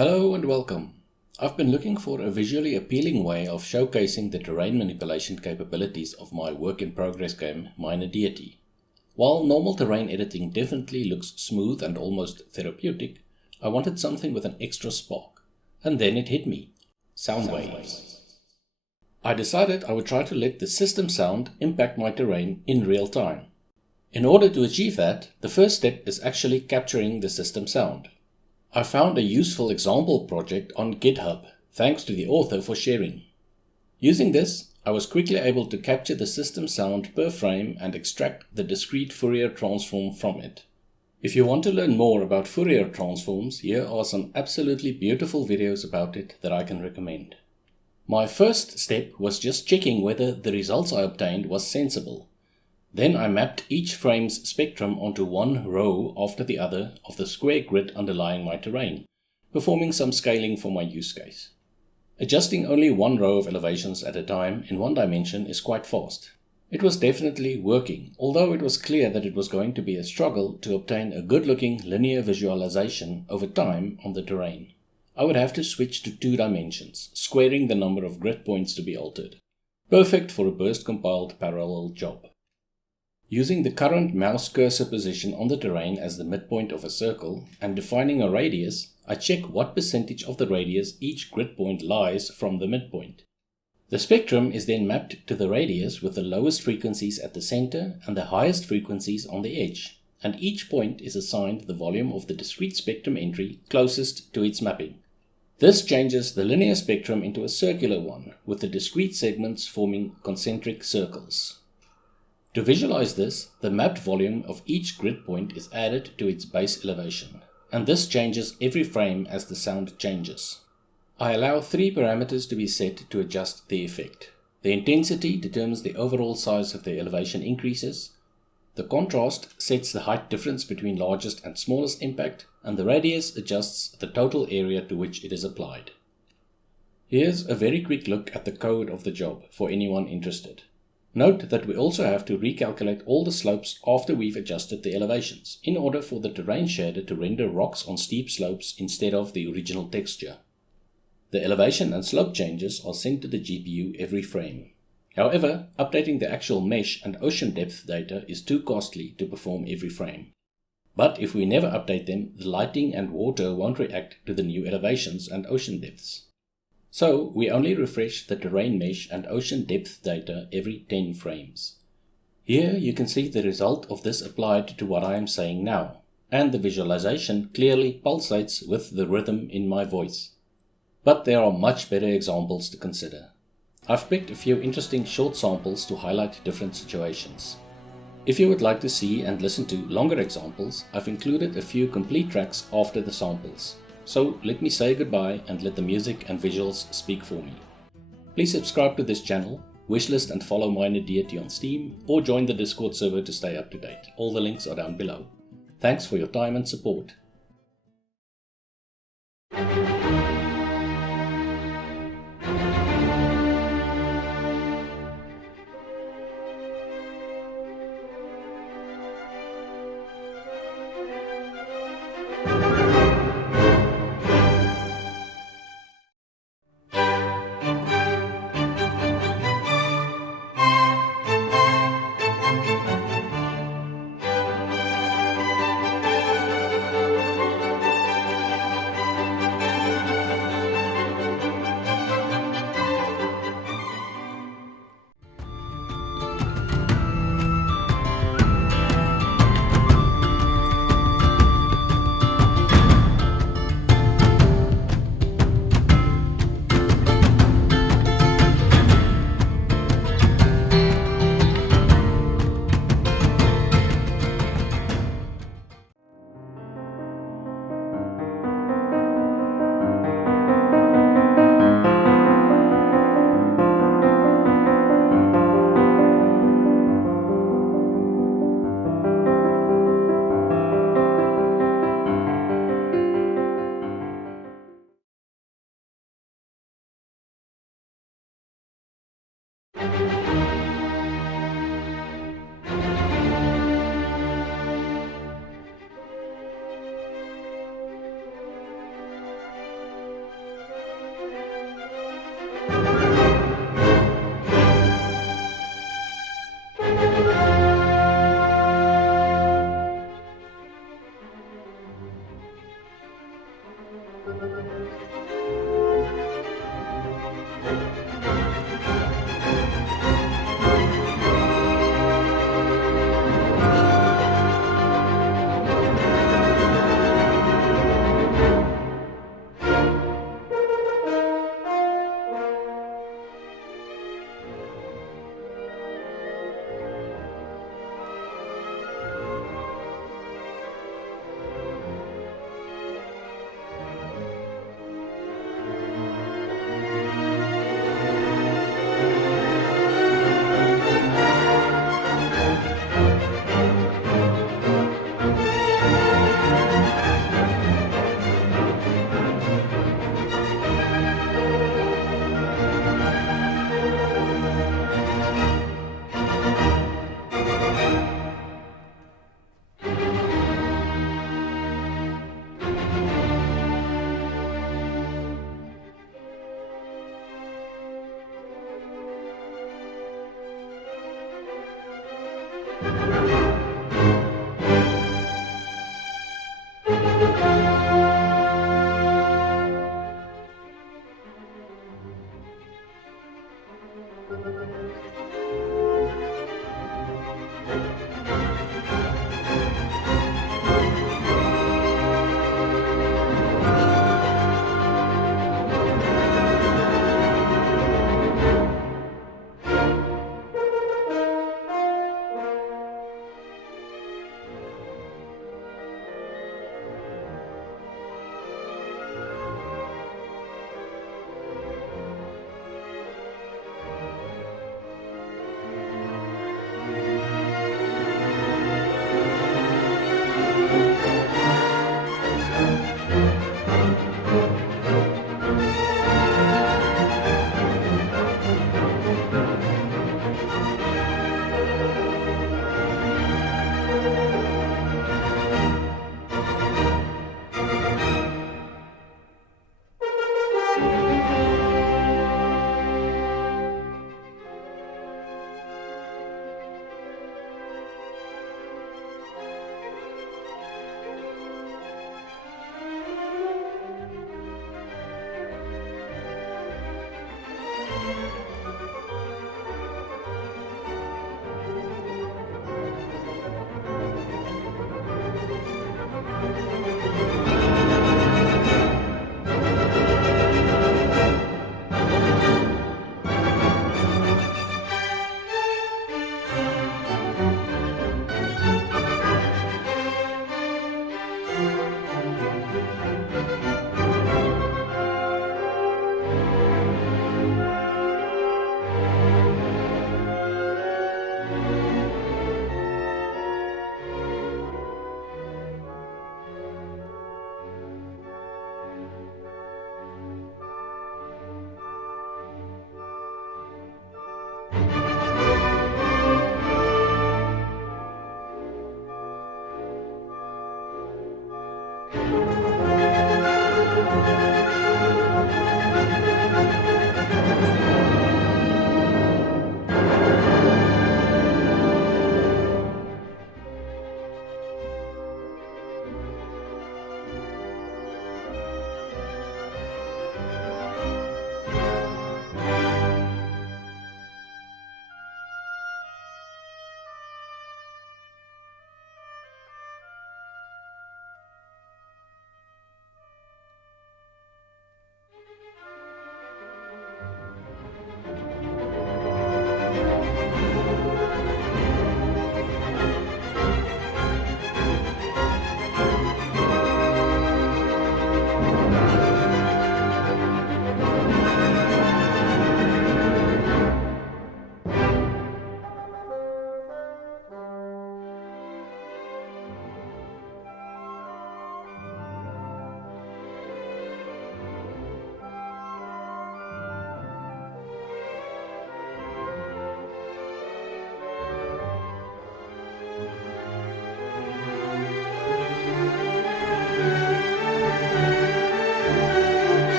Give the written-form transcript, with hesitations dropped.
Hello and welcome. I've been looking for a visually appealing way of showcasing the terrain manipulation capabilities of my work-in-progress game, Minor Deity. While normal terrain editing definitely looks smooth and almost therapeutic, I wanted something with an extra spark. And then it hit me. Soundwaves. I decided I would try to let the system sound impact my terrain in real time. In order to achieve that, the first step is actually capturing the system sound. I found a useful example project on GitHub, thanks to the author for sharing. Using this, I was quickly able to capture the system sound per frame and extract the discrete Fourier transform from it. If you want to learn more about Fourier transforms, here are some absolutely beautiful videos about it that I can recommend. My first step was just checking whether the results I obtained was sensible. Then I mapped each frame's spectrum onto one row after the other of the square grid underlying my terrain, performing some scaling for my use case. Adjusting only one row of elevations at a time in one dimension is quite fast. It was definitely working, although it was clear that it was going to be a struggle to obtain a good-looking linear visualization over time on the terrain. I would have to switch to 2 dimensions, squaring the number of grid points to be altered. Perfect for a burst-compiled parallel job. Using the current mouse cursor position on the terrain as the midpoint of a circle and defining a radius, I check what percentage of the radius each grid point lies from the midpoint. The spectrum is then mapped to the radius with the lowest frequencies at the center and the highest frequencies on the edge, and each point is assigned the volume of the discrete spectrum entry closest to its mapping. This changes the linear spectrum into a circular one, with the discrete segments forming concentric circles. To visualize this, the mapped volume of each grid point is added to its base elevation, and this changes every frame as the sound changes. I allow 3 parameters to be set to adjust the effect. The intensity determines the overall size of the elevation increases, the contrast sets the height difference between largest and smallest impact, and the radius adjusts the total area to which it is applied. Here's a very quick look at the code of the job for anyone interested. Note that we also have to recalculate all the slopes after we've adjusted the elevations, in order for the terrain shader to render rocks on steep slopes instead of the original texture. The elevation and slope changes are sent to the GPU every frame. However, updating the actual mesh and ocean depth data is too costly to perform every frame. But if we never update them, the lighting and water won't react to the new elevations and ocean depths. So we only refresh the terrain mesh and ocean depth data every 10 frames. Here you can see the result of this applied to what I am saying now, and the visualization clearly pulsates with the rhythm in my voice. But there are much better examples to consider. I've picked a few interesting short samples to highlight different situations. If you would like to see and listen to longer examples, I've included a few complete tracks after the samples. So let me say goodbye and let the music and visuals speak for me. Please subscribe to this channel, wishlist and follow Minor Deity on Steam, or join the Discord server to stay up to date. All the links are down below. Thanks for your time and support.